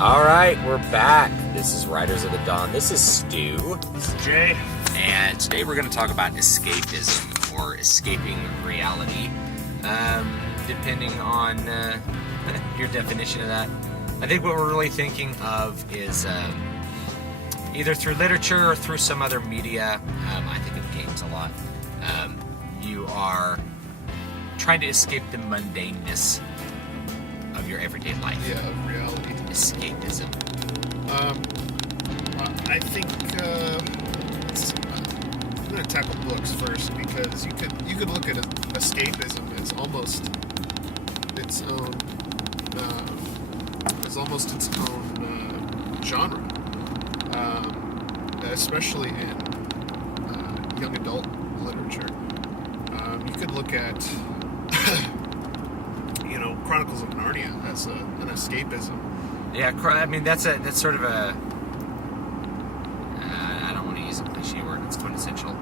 All right, we're back. This is Riders of the Dawn. This is Stu. This is Jay. And today we're going to talk about escapism, or escaping reality, depending on your definition of that. I think what we're really thinking of is either through literature or through some other media. I think of games a lot. You are trying to escape the mundaneness of your everyday life. Yeah, of reality. Escapism. I think I'm going to tackle books first, because you could look at escapism as almost its own genre, especially in young adult literature. You could look at Chronicles of Narnia as an escapism. Yeah, I mean that's sort of a. I don't want to use a cliche word. It's quintessential.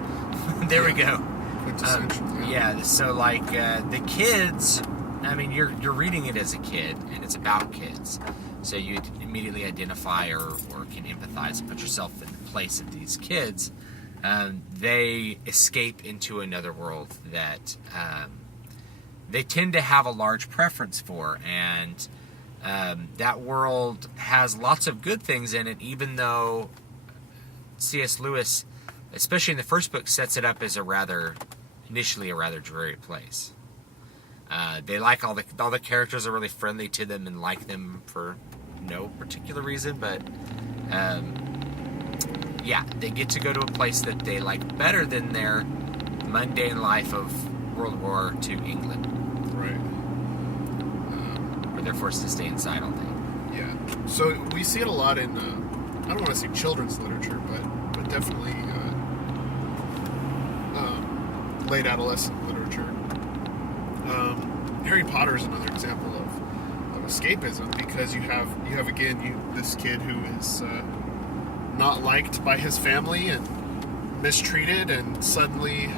There we go. Quintessential. Yeah. So like the kids. I mean, you're reading it as a kid, and it's about kids. So you immediately identify or can empathize and put yourself in the place of these kids. They escape into another world that they tend to have a large preference for, and that world has lots of good things in it, even though C.S. Lewis, especially in the first book, sets it up as initially a rather dreary place. They like all the characters are really friendly to them and like them for no particular reason, but they get to go to a place that they like better than their mundane life of World War II England. Right. Where they're forced to stay inside all day. Yeah. So we see it a lot in, I don't want to say children's literature, but definitely late adolescent literature. Harry Potter is another example of escapism, because you have this kid who is not liked by his family and mistreated, and suddenly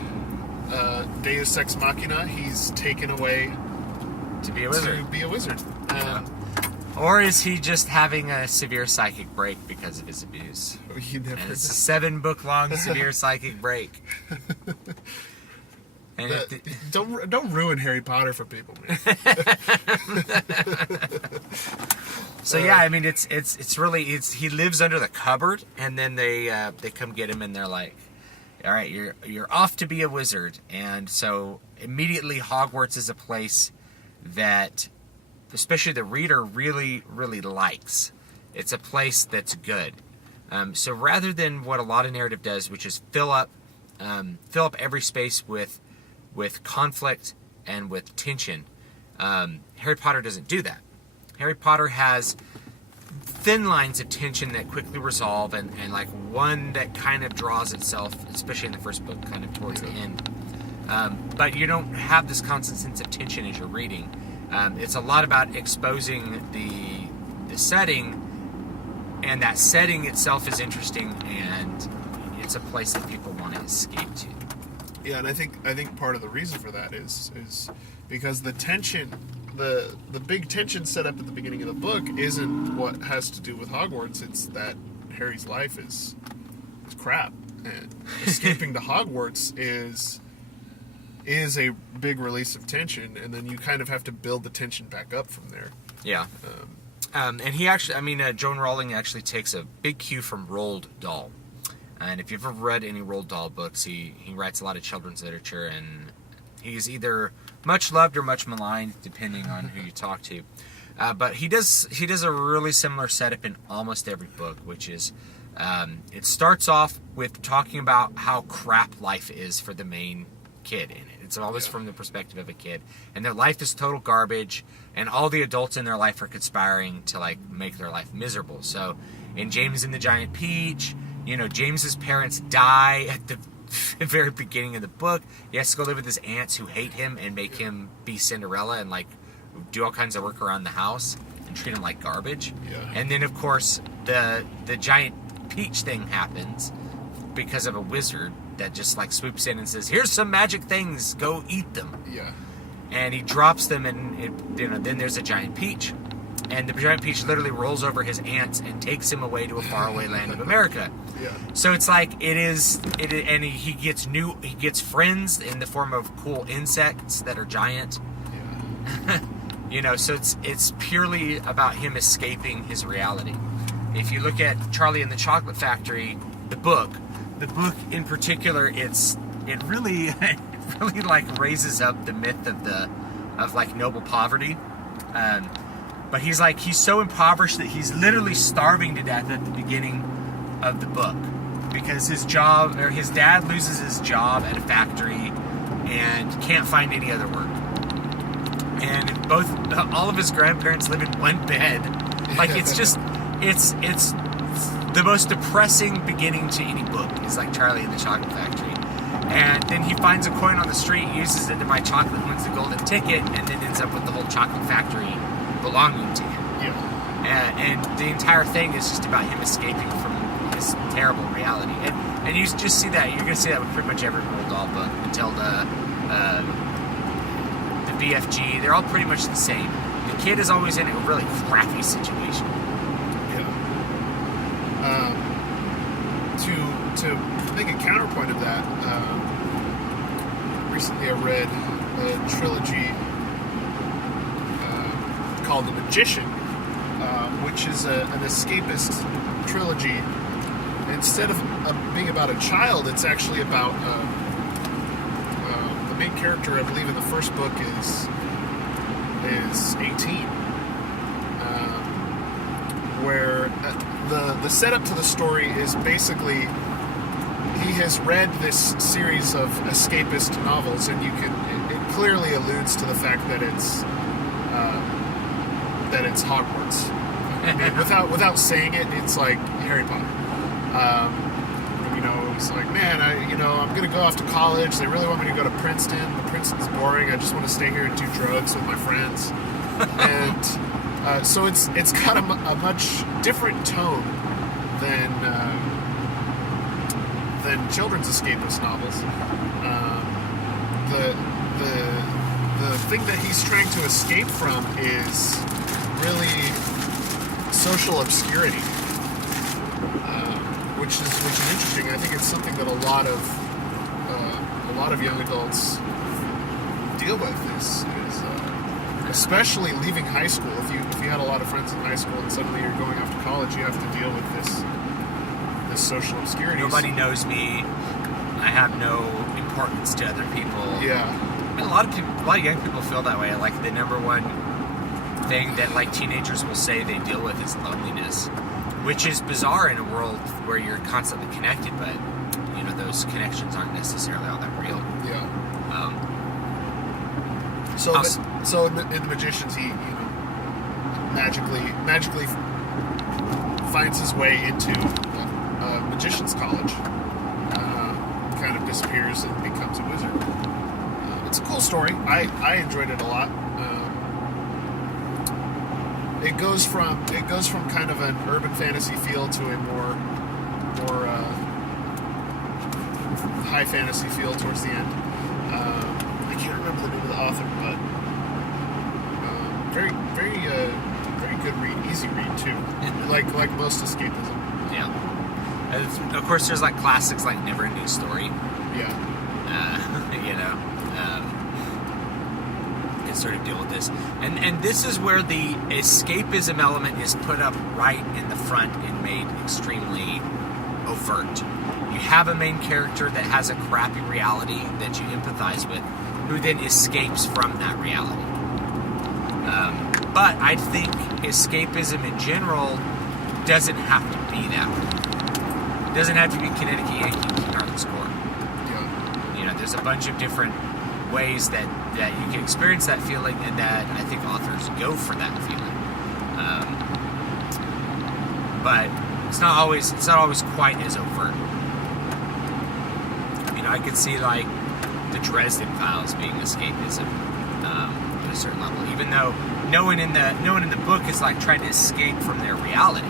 Deus Ex Machina, he's taken away to be a wizard. Or is he just having a severe psychic break because of his abuse? And it's a 7-book-long severe psychic break. And don't ruin Harry Potter for people, man. So yeah, I mean it's really he lives under the cupboard, and then they come get him, and they're like, all right, you're off to be a wizard. And so immediately Hogwarts is a place that especially the reader really, really likes. It's a place that's good. So rather than what a lot of narrative does, which is fill up every space with conflict and with tension, Harry Potter doesn't do that. Harry Potter has thin lines of tension that quickly resolve, and like one that kind of draws itself, especially in the first book, kind of towards the end. But you don't have this constant sense of tension as you're reading. It's a lot about exposing the setting, and that setting itself is interesting, and it's a place that people want to escape to. Yeah, and I think part of the reason for that is because the tension, the big tension set up at the beginning of the book isn't what has to do with Hogwarts. It's that Harry's life is crap, and escaping to Hogwarts is a big release of tension, and then you kind of have to build the tension back up from there. Yeah. And he actually, Joan Rowling actually takes a big cue from Roald Dahl. And if you've ever read any Roald Dahl books, he writes a lot of children's literature, and he's either much loved or much maligned, depending on who you talk to. But he does a really similar setup in almost every book, which is it starts off with talking about how crap life is for the main kid in it. It's always from the perspective of a kid, and their life is total garbage, and all the adults in their life are conspiring to like make their life miserable. So in James and the Giant Peach, James's parents die at the very beginning of the book. He has to go live with his aunts who hate him and make him be Cinderella and like do all kinds of work around the house and treat him like garbage. Yeah. And then of course the Giant Peach thing happens because of a wizard that just like swoops in and says, "Here's some magic things, go eat them." Yeah. And he drops them, and then there's a Giant Peach. and the giant peach literally rolls over his ants and takes him away to a faraway land of America. Yeah. So it's like and he gets friends in the form of cool insects that are giant. Yeah. So it's purely about him escaping his reality. If you look at Charlie and the Chocolate Factory, the book in particular, it really like raises up the myth of like noble poverty. But he's so impoverished that he's literally starving to death at the beginning of the book because his dad loses his job at a factory and can't find any other work. And all of his grandparents live in one bed. Like it's the most depressing beginning to any book is like Charlie and the Chocolate Factory. And then he finds a coin on the street, uses it to buy chocolate, wins the golden ticket, and then ends up with the whole chocolate factory belonging to him. Yeah. And the entire thing is just about him escaping from this terrible reality. And you just see that. You're going to see that with pretty much every Roald Dahl book until the BFG. They're all pretty much the same. The kid is always in a really crappy situation. To make a counterpoint of that, recently I read a trilogy called The Magician, which is an escapist trilogy. Instead of being about a child, it's actually about the main character, I believe in the first book, is 18. Where the setup to the story is basically he has read this series of escapist novels, and it clearly alludes to the fact that it's Hogwarts. I mean, without saying it, it's like Harry Potter. It's like, man, I'm gonna go off to college. They really want me to go to Princeton, but Princeton's boring. I just want to stay here and do drugs with my friends. And so it's got a much different tone than children's escapist novels. The thing that he's trying to escape from is really social obscurity, which is interesting. I think it's something that a lot of young adults deal with. Is especially leaving high school. If you had a lot of friends in high school and suddenly you're going off to college, you have to deal with this social obscurity. Nobody knows me. I have no importance to other people. Yeah. I mean, a lot of young people feel that way. Like the number one thing that like teenagers will say they deal with is loneliness, which is bizarre in a world where you're constantly connected, but those connections aren't necessarily all that real. Yeah. So in the Magicians, he magically finds his way into a magician's college. Kind of disappears and becomes a wizard. It's a cool story. I enjoyed it a lot. It goes from kind of an urban fantasy feel to a more high fantasy feel towards the end. I can't remember the name of the author, but very good read, easy read too. like most escapism. Yeah. Of course, there's like classics like Neverending Story. Yeah. Can sort of deal with this, and this is where the escapism element is put up right in the front and made extremely overt. You have a main character that has a crappy reality that you empathize with, who then escapes from that reality. But I think escapism in general doesn't have to be that way. It doesn't have to be Connecticut Yankee Darling Score. Yeah. There's a bunch of different ways that you can experience that feeling, and that I think authors go for that feeling. But it's not always quite as overt. I could see like the Dresden Files being escapism at a certain level, even though no one in the book is like trying to escape from their reality.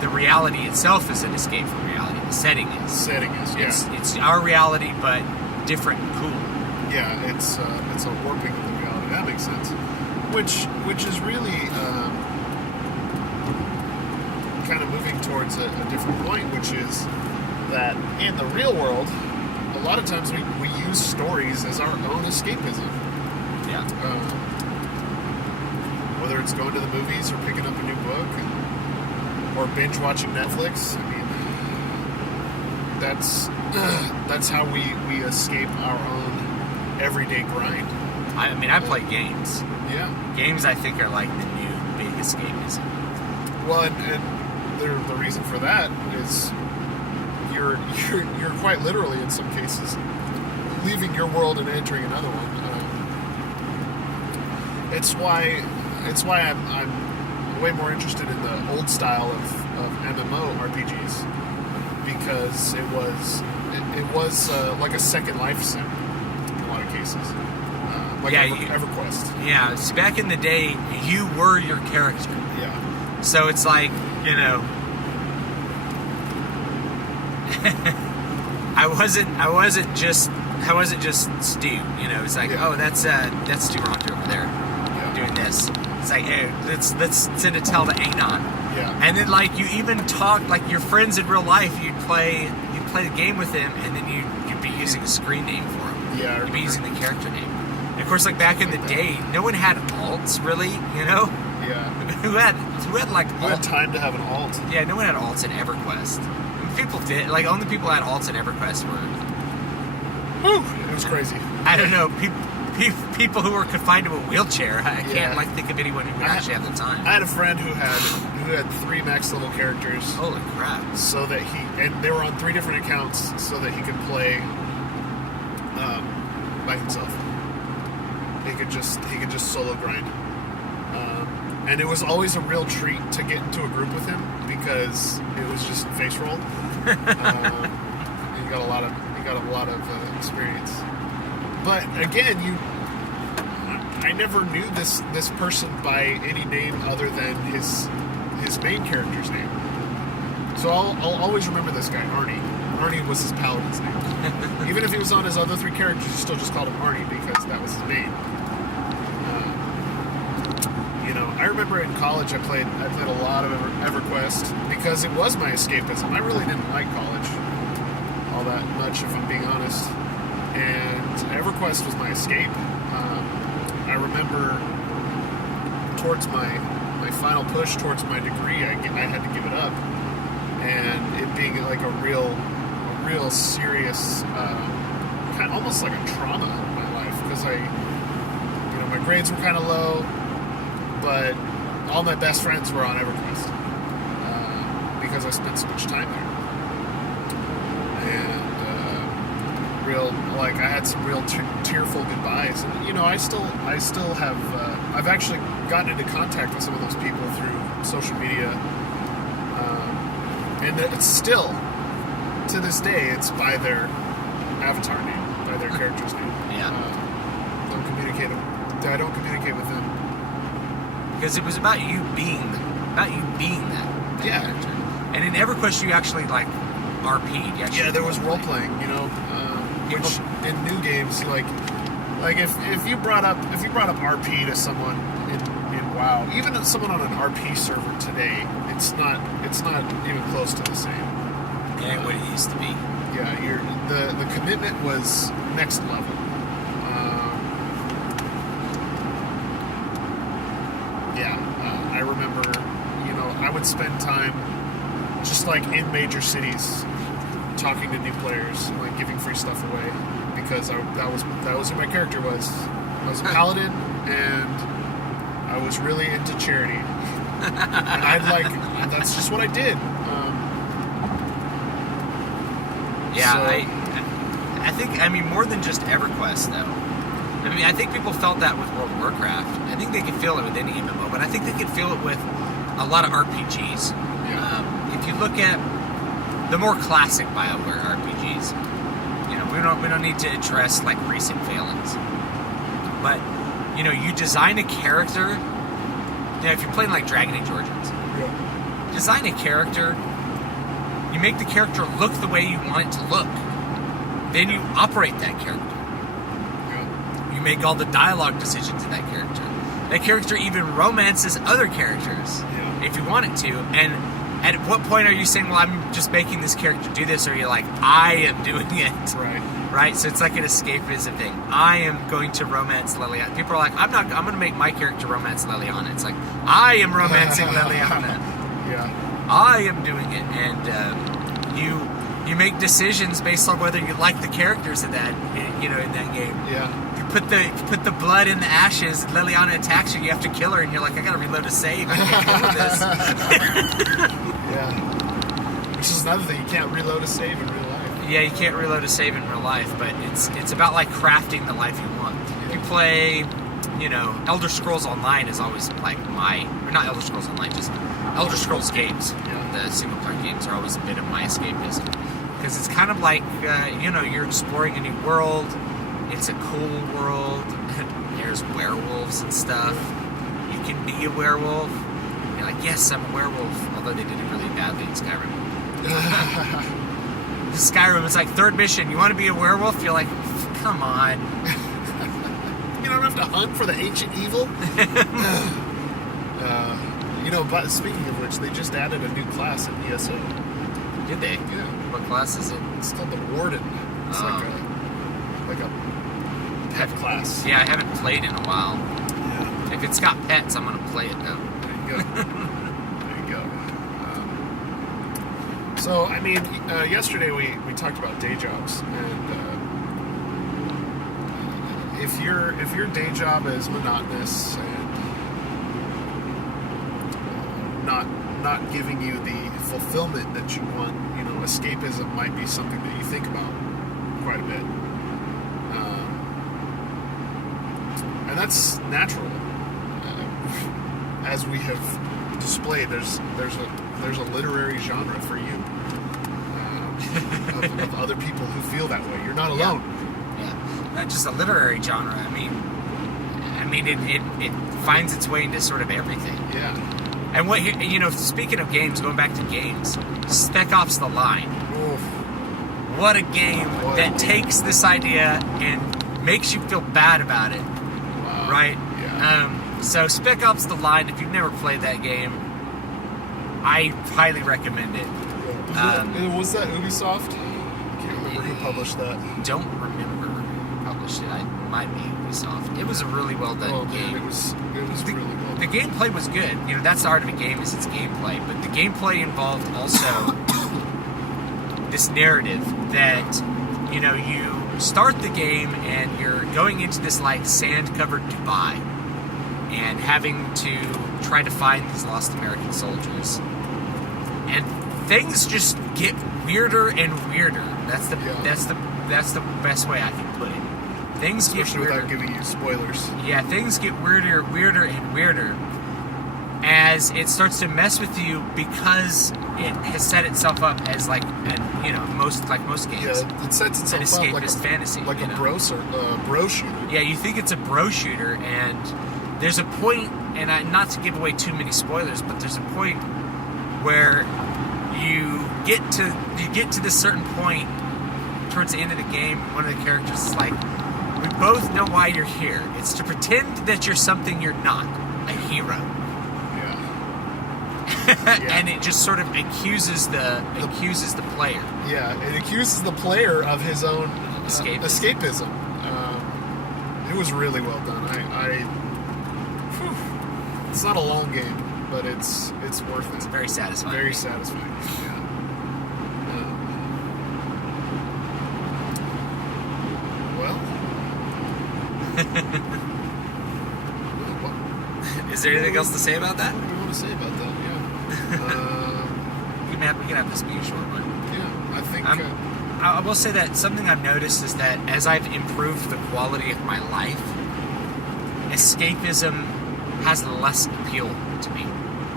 The reality itself is an escape from reality. The setting is. Yeah. It's our reality, but different and cool. Yeah, it's a warping of the reality. That makes sense. which is really kind of moving towards a different point, which is that in the real world, a lot of times we use stories as our own escapism. Yeah. Whether it's going to the movies or picking up a new book or binge watching Netflix. I mean, that's how we escape our own everyday grind. I mean, I play games. Yeah. Games, I think, are like the new big escapism. Well, and the reason for that is you're quite literally, in some cases, leaving your world and entering another one. It's why I'm way more interested in the old style of MMO RPGs, because it was like a second life sim in a lot of cases. Like EverQuest. Yeah, so back in the day, you were your character. Yeah. So it's like, you know, I wasn't just Stu. You know, it's like, Yeah. oh, that's Stewart over there doing this. It's like, hey, let's send a tell to Anon. Yeah. And then like you even talk like your friends in real life. You'd play the game with them, and then you'd be using a screen name for them. Yeah. You'd be using the character name. And of course, like back in the day, no one had alts really. You know. Yeah. Who had like Who had time to have an alt? Yeah, no one had alts in EverQuest. I mean, people did. Like only people that had alts in EverQuest were. Whew, it was crazy. I don't know. People who were confined to a wheelchair. I can't like think of anyone who would actually have the time. I had a friend who had 3 max level characters. Holy crap! So that and they were on 3 different accounts, so that he could play by himself. He could just solo grind. And it was always a real treat to get into a group with him, because it was just face roll. He got a lot of experience. But again, I never knew this person by any name other than his main character's name. So I'll always remember this guy, Arnie. Arnie was his paladin's name. Even if he was on his other 3 characters, you still just called him Arnie because that was his name. You know, I remember in college I played a lot of EverQuest because it was my escapism. I really didn't like college all that much, if I'm being honest. And EverQuest was my escape. I remember towards my final push towards my degree, I had to give it up, and it being like a real serious, kind of almost like a trauma in my life, because my grades were kind of low, but all my best friends were on EverQuest because I spent so much time there. And I had some real tearful goodbyes, and I still have. I've actually gotten into contact with some of those people through social media, and it's still to this day it's by their avatar name, by their character's name. Yeah. I don't communicate with them because it was about you being that character. And in EverQuest, you actually RP'd. There was role playing. Which in new games, like if you brought up RP to someone in WoW, even someone on an RP server today, it's not even close to the same. It ain't what it used to be. Yeah, the commitment was next level. I remember, I would spend time just in major cities talking to new players, giving free stuff away, because that was who my character was. I was a paladin, and I was really into charity, and that's just what I did. I think more than just EverQuest though. I think people felt that with World of Warcraft. I think they could feel it with any MMO, but I think they could feel it with a lot of RPGs. Yeah. If you look at the more classic BioWare RPGs, we don't need to address recent failings. But you design a character. If you're playing Dragon Age Origins, design a character. You make the character look the way you want it to look. Then you operate that character. You make all the dialogue decisions in that character. That character even romances other characters if you want it to. And at what point are you saying, well, I'm just making this character do this, or you're like, I am doing it? Right? So it's like an escapism thing. I am going to romance Liliana. People are like, I'm going to make my character romance Liliana. It's like, I am romancing Liliana. I am doing it. And you make decisions based on whether you like the characters in that, in that game. Put the blood in the ashes, Liliana attacks you, you have to kill her, and you're like, I gotta reload a save, I can't deal with this. Which is another thing, you can't reload a save in real life. Yeah, you can't reload a save in real life, but it's about like crafting the life you want. If you play, Elder Scrolls Online is always like or not Elder Scrolls Online, just Elder Scrolls games. The single player games are always a bit of my escapism. Because it's kind of like, you're exploring a new world. It's a cool world. There's werewolves and stuff. You can be a werewolf. You're like, yes, I'm a werewolf. Although they did it really badly in Skyrim. Skyrim, it's like third mission. You want to be a werewolf? You're like, come on. You don't have to hunt for the ancient evil. But speaking of which, they just added a new class in ESO. Did they? Yeah. What class is it? It's called the Warden. It's like a pet class. Yeah, I haven't played in a while. Yeah. If it's got pets, I'm gonna play it though. There you go. There you go. So, I mean, yesterday we talked about day jobs, and if your day job is monotonous and not giving you the fulfillment that you want, escapism might be something that you think about quite a bit. And that's natural. As we have displayed, there's a literary genre for you of other people who feel that way. You're not alone. Yeah. Not just a literary genre. I mean, it finds its way into sort of everything. Yeah. And speaking of games, going back to games, Spec Ops: The Line. Oof. What a game that takes this idea and makes you feel bad about it. Wow. Right? Yeah. So Spec Ops: The Line, if you've never played that game, I highly recommend it. Was that Ubisoft? I can't remember who published that. Don't remember who published it. It might be Ubisoft. It was a really well done game. Man, it was really well done. The gameplay was good. That's the art of a game, is its gameplay. But the gameplay involved also this narrative that, you start the game and you're going into this like sand-covered Dubai and having to try to find these lost American soldiers. And things just get weirder and weirder. That's the best way I can put it. Things Especially get weirder. without giving you spoilers. Yeah, things get weirder and weirder as it starts to mess with you because it has set itself up as like, most games. Yeah, it sets itself an up like escapist fantasy, like a bro shooter. Yeah, you think it's a bro shooter, and there's a point, and not to give away too many spoilers, but there's a point where you get to this certain point towards the end of the game. One of the characters is like, we both know why you're here. It's to pretend that you're something you're not, a hero. Yeah. And it just sort of accuses the player. Yeah, it accuses the player of his own escapism. It was really well done. It's not a long game, but it's worth it. It's very satisfying. Very satisfying. Yeah. Is there anything else to say about that? What do you want to say about that? Yeah. We can have this be a short one. Yeah, I think. I will say that something I've noticed is that as I've improved the quality of my life, escapism has less appeal to me.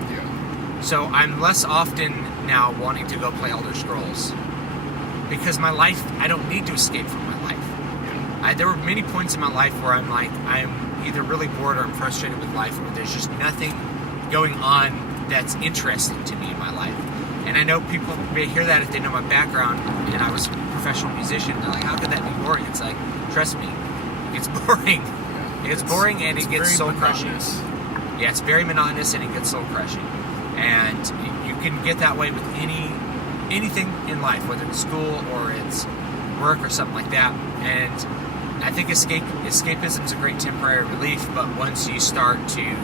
Yeah. So I'm less often now wanting to go play Elder Scrolls because my life, I don't need to escape from my life. Yeah. There were many points in my life where I'm either really bored or I'm frustrated with life, or there's just nothing going on that's interesting to me in my life. And I know people may hear that if they know my background and I was a professional musician. They're like, how could that be boring? It's like, trust me, it gets boring. Yeah. It gets boring and it gets soul crushing. monotonous. Yeah, it's very monotonous and it gets soul crushing. And you can get that way with anything in life, whether it's school or it's work or something like that. And I think escapism is a great temporary relief, but once you start to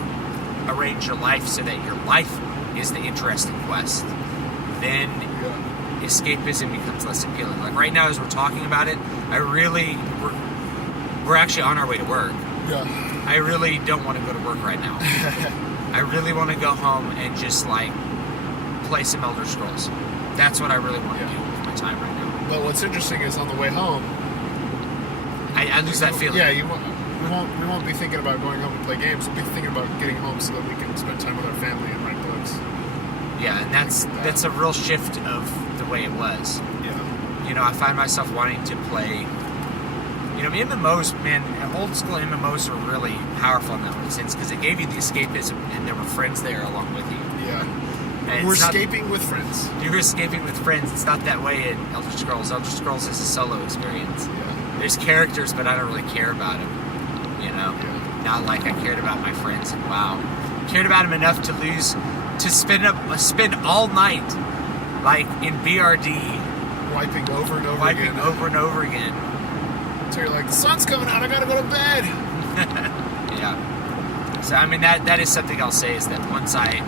arrange your life so that your life is the interesting quest, then escapism becomes less appealing. Like right now, as we're talking about it, we're actually on our way to work. Yeah. I really don't want to go to work right now. I really want to go home and just like play some Elder Scrolls. That's what I really want to do with my time right now. But what's interesting is on the way home, I lose that feeling. Yeah, we won't be thinking about going home to play games. We'll be thinking about getting home so that we can spend time with our family and write books. Yeah, and that's a real shift of the way it was. Yeah. You know, I find myself wanting to play. You know, MMOs, man, old school MMOs were really powerful in that sense because it gave you the escapism and there were friends there along with you. Yeah. And we're escaping with friends. You're escaping with friends. It's not that way in Elder Scrolls. Elder Scrolls is a solo experience. Yeah. There's characters, but I don't really care about them. You know? Yeah. Not like I cared about my friends in WoW. Cared about them enough to spend all night, like in BRD. Wiping over and over Wiping again. over and over again. So you're like, the sun's coming out, I gotta go to bed. Yeah. So I mean that is something I'll say is that once I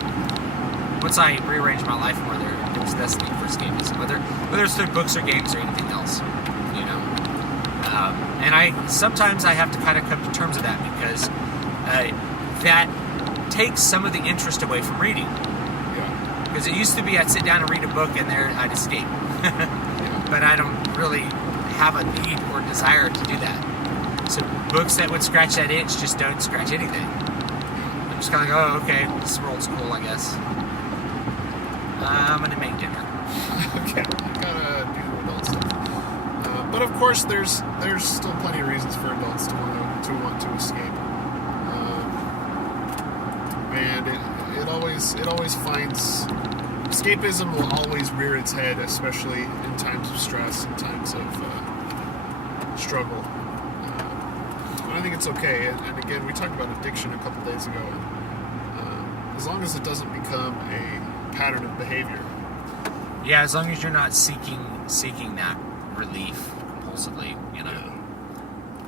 rearrange my life more, there was this need for escapism, whether it's through books or games or anything else, you know. And sometimes I have to kind of come to terms with that because that takes some of the interest away from reading. Yeah. Because it used to be I'd sit down and read a book and there I'd escape. Yeah. But I don't really have a need or desire to do that. So books that would scratch that itch just don't scratch anything. I'm just kind of like, oh, okay, this world's cool, I guess. I'm gonna make dinner. Okay, I gotta do adult stuff. But of course, there's still plenty of reasons for adults to want to escape. And it always finds escapism will always rear its head, especially in times of stress, in times of struggle. And I think it's okay. And again, we talked about addiction a couple days ago. As long as it doesn't become a pattern of behavior. Yeah, as long as you're not seeking that relief compulsively, you know,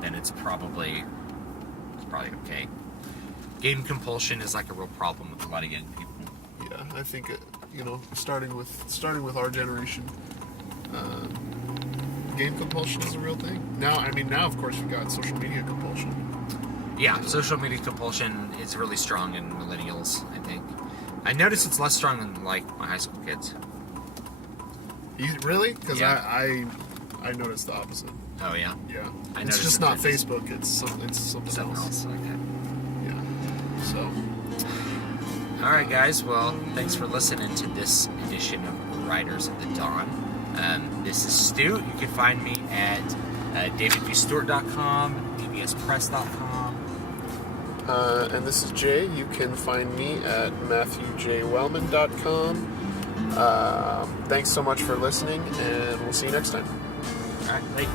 then it's probably okay. Game compulsion is like a real problem with a lot of young people. Yeah, I think starting with our generation, game compulsion is a real thing. Now of course we've got social media compulsion. Yeah, social media compulsion is really strong in millennials, I think. I notice it's less strong in like my high school kids. Really? Because yeah. I noticed the opposite. Oh yeah. Yeah. I it's just not Facebook. It's something else. Like that. Yeah. So. All right, guys. Well, thanks for listening to this edition of Riders of the Dawn. This is Stu. You can find me at davidvstewart.com, dbspress.com. And this is Jay. You can find me at matthewjwellman.com. Thanks so much for listening, and we'll see you next time. All right, bye.